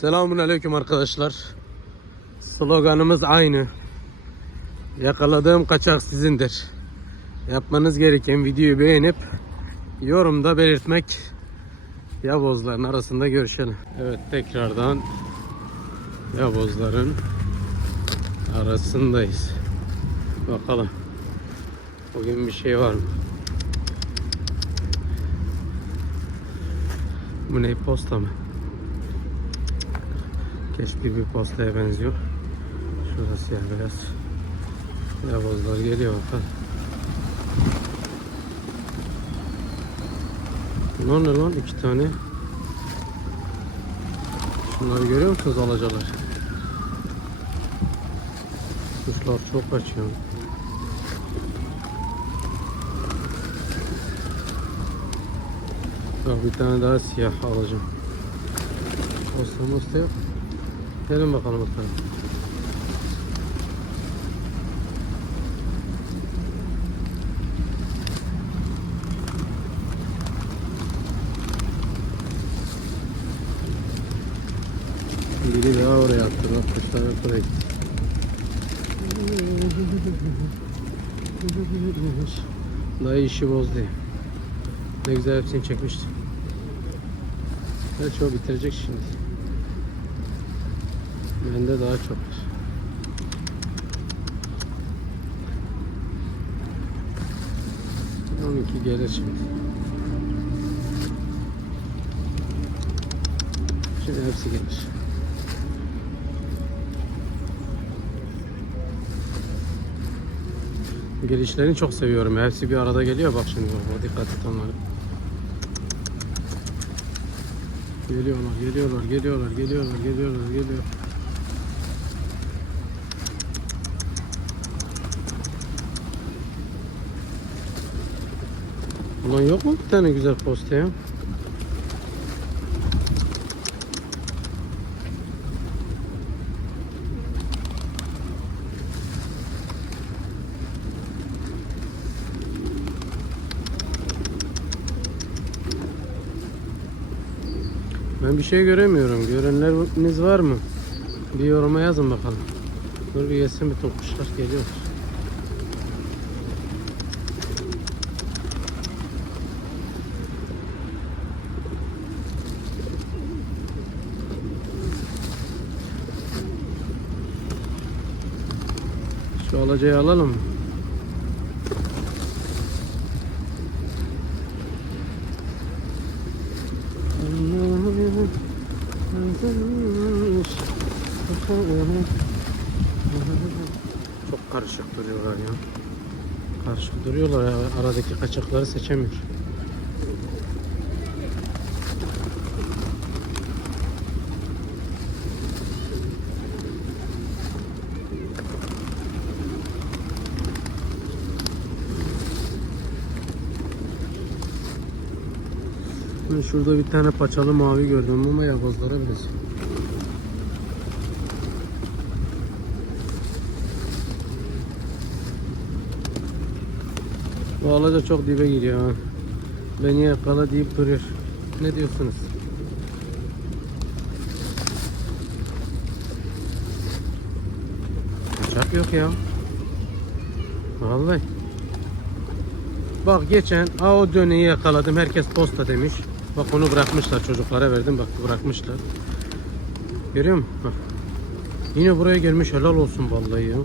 Selamun Aleyküm arkadaşlar. Sloganımız aynı. Yakaladığım kaçak sizindir. Yapmanız gereken videoyu beğenip yorumda belirtmek Yavuzların arasında görüşelim. Evet tekrardan Yavuzların arasındayız. Bakalım. Bugün bir şey var mı? Bu ne posta mı? Keşke bir postaya benziyor. Şurada siyah beyaz. Yavuzlar geliyor bakalım. Bunlar ne lan? iki tane. Şunları görüyor musunuz alacalar? Kuşlar çok kaçıyor. Bak bir tane daha siyah alacağım. Posta mosta yok. Gelin bakalım bakalım. Biri daha oraya attı. Bak kuşlar hep oraya gitti. Dayı işi bozdu. Ne güzel hepsini çekmişti. Gerçi o bitirecek şimdi. Bende daha çok var. On iki gelir şimdi. Şimdi hepsi gelir. Gelişlerini çok seviyorum. Hepsi bir arada geliyor. Bak şimdi bak. Dikkat et onlara. Geliyorlar, geliyorlar, geliyorlar, geliyorlar, geliyorlar, geliyor. Ulan yok mu bir tane güzel posta ya? Ben bir şey göremiyorum. Görenleriniz var mı? Bir yoruma yazın bakalım. Dur bir yesin bir topuşlar geliyor. Şu alacayı alalım? Çok karışık duruyorlar ya. Karışık duruyorlar ya. Aradaki kaçakları seçemiyor. Ben şurada bir tane paçalı mavi gördüm ama yavuzlara benziyor. Bu alaca çok dibe giriyor ha. Beni yakala deyip duruyor. Ne diyorsunuz? Kaçak yok ya. Vallahi. Bak geçen aa o döneyi yakaladım. Herkes posta demiş. Bak onu bırakmışlar çocuklara verdim. Bak bırakmışlar. Görüyor musun? Bak. Yine buraya gelmiş helal olsun vallahi ya.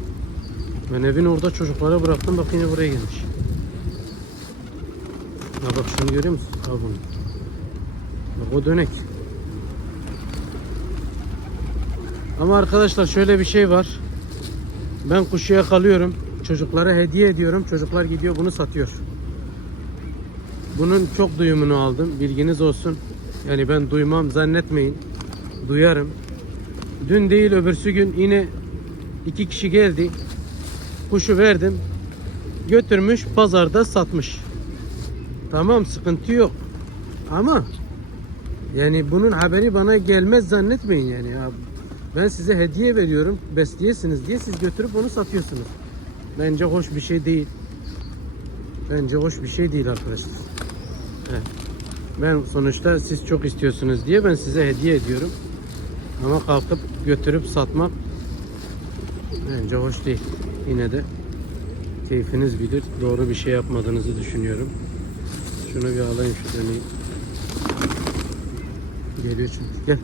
Ben evin orada çocuklara bıraktım. Bak yine buraya gelmiş. Ha bak şunu görüyor musun? Al bunu. Bak o dönek. Ama arkadaşlar şöyle bir şey var. Ben kuşu yakalıyorum. Çocuklara hediye ediyorum. Çocuklar gidiyor bunu satıyor. Bunun çok duyumunu aldım. Bilginiz olsun. Yani ben duymam zannetmeyin. Duyarım. Dün değil öbürsü gün yine iki kişi geldi. Kuşu verdim. Götürmüş pazarda satmış. Tamam sıkıntı yok. Ama yani bunun haberi bana gelmez zannetmeyin yani. Ya ben size hediye veriyorum. Besleyesiniz diye siz götürüp onu satıyorsunuz. Bence hoş bir şey değil. Bence hoş bir şey değil arkadaşlar. Ben sonuçta siz çok istiyorsunuz diye ben size hediye ediyorum. Ama kalkıp götürüp satmak bence hoş değil. Yine de keyfiniz bilir. Doğru bir şey yapmadığınızı düşünüyorum. Şunu bir alayım şu döneyi. Geliyor çünkü. Gel.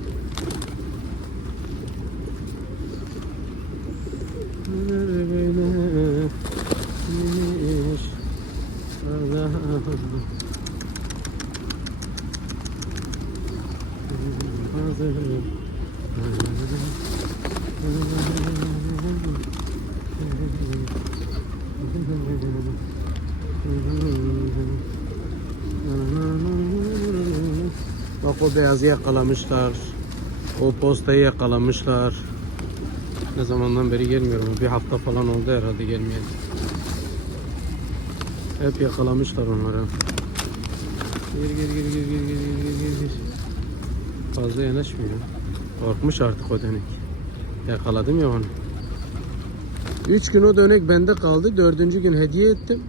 O beyazı yakalamışlar. O postayı yakalamışlar. Ne zamandan beri gelmiyorum. Bir hafta falan oldu herhalde gelmeyeli. Hep yakalamışlar onları. Gir gir gir gir gir gir gir gir gir. Fazla yanaşmıyor. Korkmuş artık o dönek. Yakaladım ya onu. Üç gün o dönek bende kaldı. Dördüncü gün hediye ettim.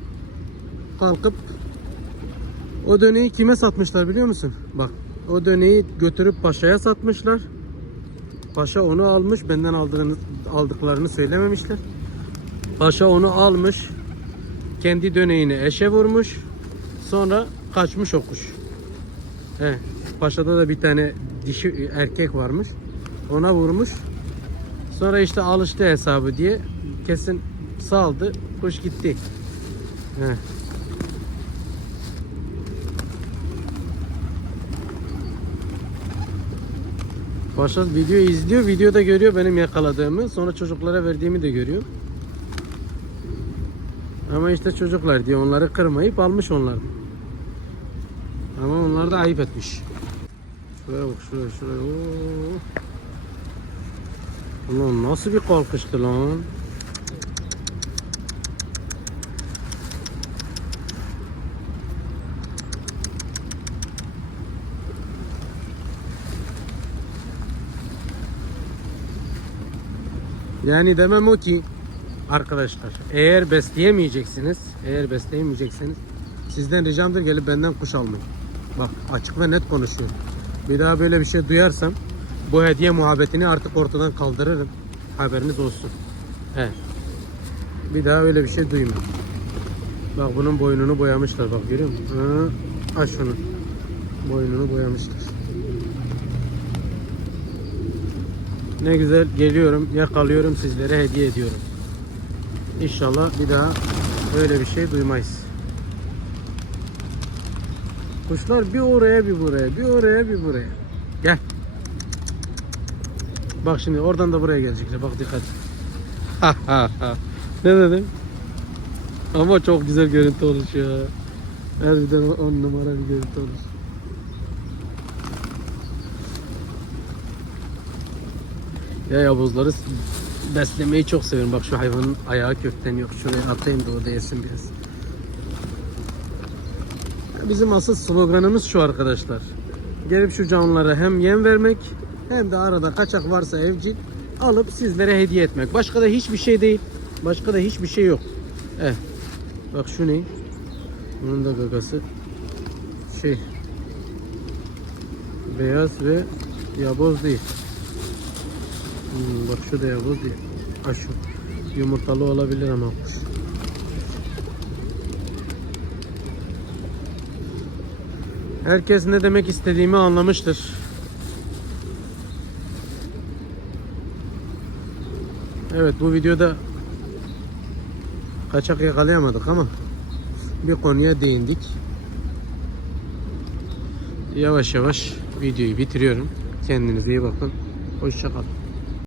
Kalkıp o döneyi kime satmışlar biliyor musun? Bak o döneyi götürüp paşaya satmışlar. Paşa onu almış. Benden aldığını, aldıklarını söylememişler. Paşa onu almış. Kendi döneğini eşe vurmuş. Sonra kaçmış o kuş. He. Paşa'da da bir tane dişi erkek varmış. Ona vurmuş. Sonra işte alıştı hesabı diye kesin saldı. Kuş gitti. He. Paşa video izliyor, videoda görüyor benim yakaladığımı, sonra çocuklara verdiğimi de görüyor. Ama işte çocuklar diye onları kırmayıp almış onlar. Ama onlar da ayıp etmiş. Şuraya bak şuraya şuraya. Oo. Ulan nasıl bir kalkıştı lan? Yani demem o ki arkadaşlar eğer besleyemeyeceksiniz eğer besleyemeyecekseniz sizden ricamdır gelip benden kuş almayın. Bak açık ve net konuşuyorum. Bir daha böyle bir şey duyarsam bu hediye muhabbetini artık ortadan kaldırırım. Haberiniz olsun. He. Bir daha öyle bir şey duymayın. Bak bunun boynunu boyamışlar bak görüyor musun? Hı, aç şunu. Boynunu boyamışlar. Ne güzel geliyorum, yakalıyorum sizlere hediye ediyorum. İnşallah bir daha öyle bir şey duymayız. Kuşlar bir oraya bir buraya, bir oraya bir buraya. Gel. Bak şimdi oradan da buraya gelecekler. Bak dikkat. ne dedim? Ama çok güzel görüntü olmuş ya. Harbiden on numara bir görüntü olmuş. Ya yavuzları beslemeyi çok seviyorum. Bak şu hayvanın ayağı kökten yok. Şuraya atayım da o da yesin biraz. Bizim asıl sloganımız şu arkadaşlar. Gelip şu canlılara hem yem vermek hem de arada kaçak varsa evcil alıp sizlere hediye etmek. Başka da hiçbir şey değil. Başka da hiçbir şey yok. Evet. Bak şu ne? Bunun da gagası şey beyaz ve yaboz değil. Hmm, bak şu da yaboz değil. Şu. Yumurtalı olabilir ama kuş. Herkes ne demek istediğimi anlamıştır. Evet bu videoda kaçak yakalayamadık ama bir konuya değindik. Yavaş yavaş videoyu bitiriyorum. Kendinize iyi bakın. Hoşçakalın.